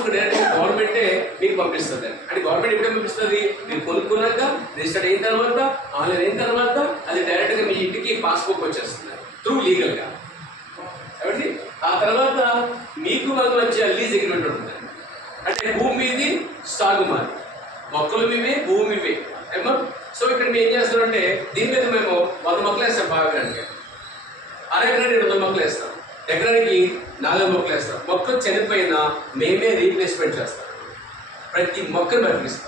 Passbook డైరెక్ట్గా గవర్నమెంటే మీకు పంపిస్తుంది. అంటే గవర్నమెంట్ ఎప్పుడైనా పంపిస్తుంది, మీరు కొనుక్కున్నాక రిజిస్టర్ అయిన తర్వాత ఆన్లైన్ అయిన తర్వాత అది డైరెక్ట్గా మీ ఇంటికి పాస్బుక్ వచ్చేస్తుంది త్రూ లీగల్గా. కాబట్టి ఆ తర్వాత మీకు మాకు వచ్చే లీజ్ అగ్రిమెంట్ ఉంటుంది. అంటే భూమి మీది సాగు మాది, మొక్కలు మీవే భూమి మీవే ఏమో. సో ఇక్కడ మేము ఏం చేస్తామంటే దీని మీద మేము 100 మొక్కలు వేస్తాం, ఎకరానికి అరెకరానికి 200 మొక్కలు వేస్తాం, ఎకరానికి 4 మొక్కలు వేస్తాం. మొక్క చనిపోయినా మేమే రీప్లేస్మెంట్ చేస్తాం, ప్రతి మొక్కను బతికిస్తాం.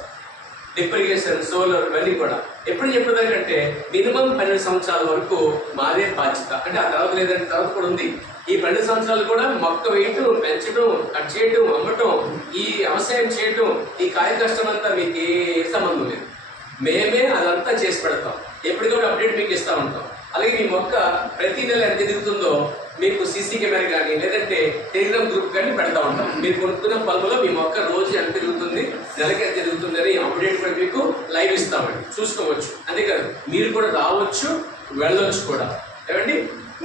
డ్రిప్ ఇరిగేషన్, సోలార్ ఇవన్నీ కూడా ఎప్పుడు చెప్పేదాకంటే మినిమం 12 సంవత్సరాల వరకు మాదే బాధ్యత. అంటే ఆ తర్వాత లేదంటే తర్వాత కూడా ఉంది. ఈ 12 సంవత్సరాలు కూడా మొక్క వేయటం, పెంచడం, కట్ చేయటం, అమ్మటం, ఈ వ్యవసాయం చేయటం, ఈ కాయ కష్టం అంతా మీకు ఏ సంబంధం లేదు. మేమే అదంతా చేసి పెడతాం, ఎప్పటికప్పుడు అప్డేట్ మీకు ఇస్తూ ఉంటాం. అలాగే మీ మొక్క ప్రతి నెల ఎంత ఎదుగుతుందో మీకు సీసీ కెమెరా కానీ లేదంటే టెలిగ్రామ్ గ్రూప్ కానీ పెడతా ఉంటాం. మీరు కొనుక్కున్న పొలంలో మీ మొక్క రోజు ఎంత ఎదుగుతుంది, నెలకి ఎంత ఎదుగుతుంది అని అప్డేట్ కూడా మీకు లైవ్ ఇస్తామండి, చూసుకోవచ్చు. అంతేకాదు మీరు కూడా రావచ్చు, వెళ్ళవచ్చు కూడా. ఏమండి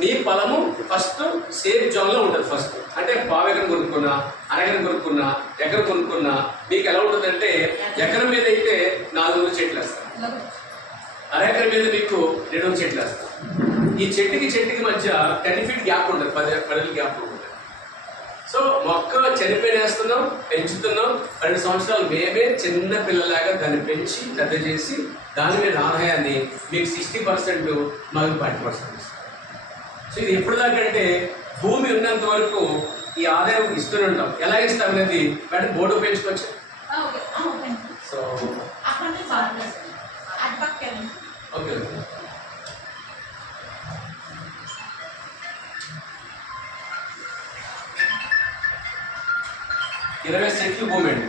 మీ పొలము ఫస్ట్ సేఫ్ జోన్లో ఉంటుంది. ఫస్ట్ అంటే పావెకరం కొనుక్కున్నా, అరెకరం కొనుక్కున్నా, ఎకరం కొనుక్కున్నా మీకు ఎలా ఉంటుందంటే ఎకరం మీద అయితే 400 చెట్లు వేస్తారు, అరెకరం మీద మీకు 200 చెట్లు వేస్తారు. ఈ చెట్టుకి మధ్య 10 feet గ్యాప్ ఉంటుంది, 10 అడుగుల గ్యాప్ ఉంటుంది. సో మొక్క చనిపోయినేస్తున్నాం, పెంచుతున్నాం. 2 సంవత్సరాలు మేమే చిన్న పిల్లలాగా దాన్ని పెంచి పెద్ద చేసి దాని మీద ఆదాయాన్ని మీకు 60%, మాకు 40% ఇస్తాం. సో ఇది ఎప్పుడు దాకా అంటే భూమి ఉన్నంత వరకు ఈ ఆదాయం ఇస్తూనే ఉంటాం. ఎలా ఇస్తాం అనేది మేడం బోర్డు పెంచుకోవచ్చు. సో ఓకే, 20 సెంట్లు భూమి అండి.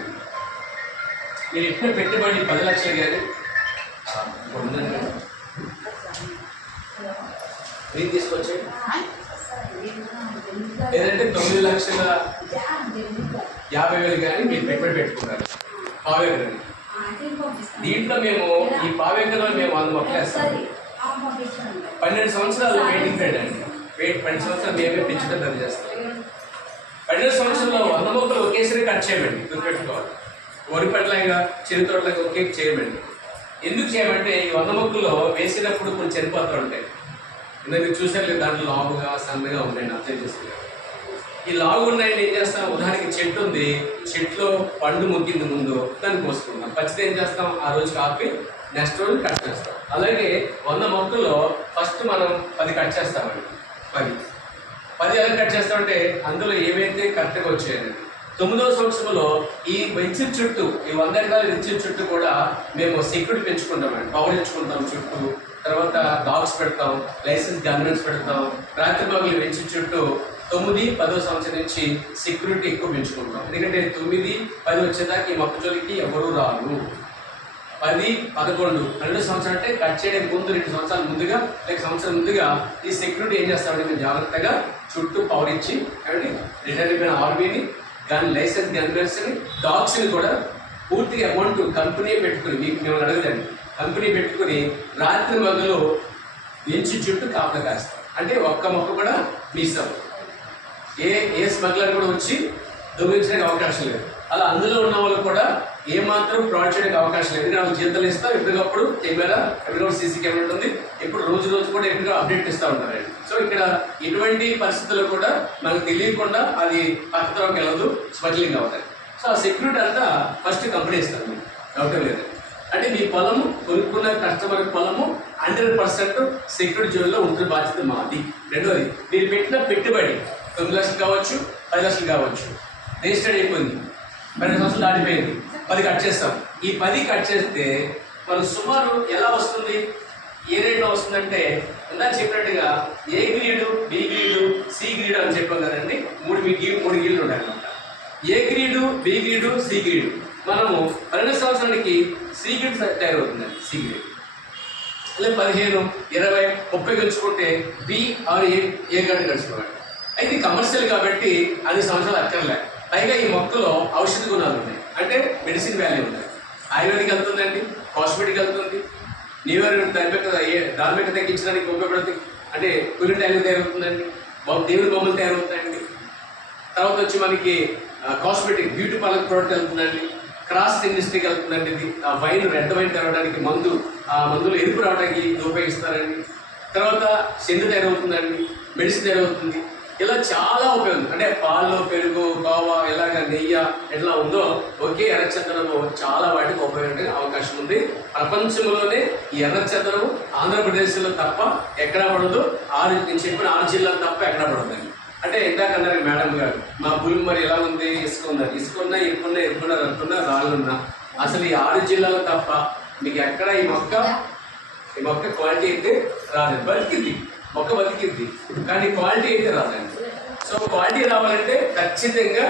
మీరు ఎప్పుడు పెట్టుబడి 10 లక్షలు కానీ మీరు తీసుకొచ్చి లేదంటే 9,50,000 కానీ మీరు పెట్టుబడి పెట్టుకున్నారు పావేకరాన్ని. దీంట్లో మేము ఈ పావేకరంలో మేము 100 మొక్కలు వేస్తాం. 12 సంవత్సరాలు వెయిటింగ్ పీరియడ్ అండి. 12 సంవత్సరాలు మేమే పెంచడం రద్దు చేస్తాం. 12 సంవత్సరాల్లో 100 మొక్కలు ఒకేసారి కట్ చేయమండి, గుర్తుపెట్టుకోవాలి. వరి పంటలాగా, చెరు తోటలాగా ఒకే చేయమండి. ఎందుకు చేయమంటే ఈ 100 మొక్కలు వేసినప్పుడు కొన్ని చనిపోతూ ఉంటాయి. మీరు చూసారు దాంట్లో లావుగా సన్నగా ఉన్నాయండి, అర్థం చేసుకున్నారు. ఈ లావు ఉన్నాయని ఏం చేస్తాం, ఉదాహరణకి చెట్టు ఉంది, చెట్లో పండు ముగ్గింది ముందు దాన్ని కోసుకుంటాం. పచ్చిది ఏం చేస్తాం, ఆ రోజు కాపి నెక్స్ట్ రోజు కట్ చేస్తాం. అలాగే 100 మొక్కల్లో ఫస్ట్ మనం 10 కట్ చేస్తామండి. 10 ఎలా కట్ చేస్తామంటే అందులో ఏవైతే కరెక్ట్గా వచ్చాయండి. 9వ సంవత్సరంలో ఈ వెంచర్ చుట్టూ, ఈ 100 ఎకరాల వెంచర్ చుట్టూ కూడా మేము సెక్యూరిటీ పెంచుకుంటామండి. పవర్ పెంచుకుంటాం చుట్టూ, తర్వాత డాగ్స్ పెడతాం, లైసెన్స్ గన్మెన్స్ పెడతాం. రాత్రి పగలు వెంచర్ చుట్టూ 9, 10వ సంవత్సరం నుంచి సెక్యూరిటీ ఎక్కువ పెంచుకుంటాం. ఎందుకంటే 9, 10 వచ్చేదాకా ఈ మొక్క జోలికి ఎవరూ రారు. 10, 11, 2 సంవత్సరాలు అంటే కట్ చేయడానికి ముందు 2 సంవత్సరాల ముందుగా లేక సంవత్సరం ముందుగా ఈ సెక్యూరిటీ ఏం చేస్తామంటే మేము జాగ్రత్తగా చుట్టూ పవర్ ఇచ్చి కాబట్టి రిటైర్ అయిపోయిన ఆర్మీని, లైసెన్స్ గన్మెన్స్ని, డాగ్స్ని కూడా పూర్తిగా అమౌంట్ కంపెనీ పెట్టుకుని మీకు మేము అడగదండి, కంపెనీ పెట్టుకుని రాత్రి మగలు వెంచి చుట్టూ కాపలా కాస్తాం. అంటే ఒక్క మొక్క కూడా మిస్ అవ్వదు. ఏ స్మగ్లర్ కూడా వచ్చి దొంగిలించడానికి అవకాశం లేదు. అలా అందులో ఉన్న వాళ్ళు కూడా ఏమాత్రం ఫ్రాడ్ చేయడానికి అవకాశం లేదు. ఎందుకంటే వాళ్ళు జీతాలు ఇస్తాం, ఎప్పటికప్పుడు కెమెరా, ఎప్పటికప్పుడు సీసీ కెమెరా ఉంటుంది, ఇప్పుడు రోజు కూడా ఎప్పటికీ అప్డేట్ ఇస్తూ ఉంటారండి. సో ఇక్కడ ఎటువంటి పరిస్థితుల్లో కూడా మనకు తెలియకుండా అది పక్కతలోకి వెళ్ళదు, స్మగ్లింగ్ అవుతాయి. సో ఆ సెక్యూరిటీ అంతా ఫస్ట్ కంపెనీ ఇస్తారు, మీకు డౌట్ లేదు. అంటే మీ పొలము కొనుక్కున్న కస్టమర్ పొలము 100% సెక్యూరిటీ జోన్లో ఉంటుంది, బాధ్యత మాది. రెండోది మీరు పెట్టిన పెట్టుబడి 9 లక్షలు కావచ్చు, 10 లక్షలు కావచ్చు, రిజిస్టర్డ్ అయిపోయింది, 12 సంవత్సరాలు దాటిపోయింది, 10 కట్ చేస్తాం. ఈ 10 కట్ చేస్తే మనం సుమారు ఎలా వస్తుంది, ఏ రేట్లో వస్తుందంటే ఇందాక చెప్పినట్టుగా ఏ greed, B greed, C greed అని చెప్పాం కదండి. 3 గీళ్ళు ఉంటాయి అన్నమాట. ఏ greed, B greed, C greed. మనము 12 సంవత్సరానికి సి గ్రీడ్ తయారవుతుందండి. సి గ్రీడ్ లేదా 15, 20, 30 గెలుచుకుంటే బి ఆర్ ఏ గ్రేడ్ గెలుచుకోవాలి. అయితే కమర్షియల్ కాబట్టి 10 సంవత్సరాలు అక్కర్లే. పైగా ఈ మొక్కలో ఔషధ గుణాలు ఉన్నాయి, అంటే మెడిసిన్ వాల్యూ ఉంది. ఆయుర్వేదిక్ వెళ్తుందండి, కాస్మెటిక్ వెళ్తుంది, న్యూ ఇయర్ ధార్మిక తగ్గించడానికి ఉపయోగపడుతుంది. అంటే కులింటాయిలు తయారవుతుందండి, దేవుడి బొమ్మలు తయారవుతాయండి. తర్వాత వచ్చి మనకి కాస్మెటిక్ బ్యూటీ పార్లర్ ప్రోడక్ట్ వెళ్తుందండి, క్రాస్ ఇండస్ట్రీకి వెళ్తుందండి. ఇది వైన్ రెడ్ వైన్ తేవడానికి మందులు ఎరుపు రావడానికి ఇది ఉపయోగిస్తారండి. తర్వాత సెంటు తయారవుతుందండి, మెడిసిన్ తయారవుతుంది. ఇలా చాలా ఉపయోగం. అంటే పాలు, పెరుగు, కోవా, ఎలాగ నెయ్యి ఎట్లా ఉందో ఒకే ఎర్రచందనము చాలా వాటికి ఉపయోగపడే అవకాశం ఉంది. ప్రపంచంలోనే ఈ ఎర్రచందనము ఆంధ్రప్రదేశ్లో తప్ప ఎక్కడా పడదు. నేను చెప్పిన 6 జిల్లాలు తప్ప ఎక్కడా పడదండి. అంటే ఇందాక అన్నారు మేడం గారు, మా భూమి మరి ఎలా ఉంది, ఇసుక ఉందని. ఇసుక ఉన్నా, ఇరుకున్నా, రత్తున్నా, రాళ్ళున్నా, అసలు ఈ 6 జిల్లాలు తప్ప మీకు ఎక్కడ ఈ మొక్క క్వాలిటీ అయితే రాదండి. బతికిద్ది, మొక్క బతికిద్ది, కానీ క్వాలిటీ అయితే రాదండి. సో క్వాలిటీ రావాలంటే ఖచ్చితంగా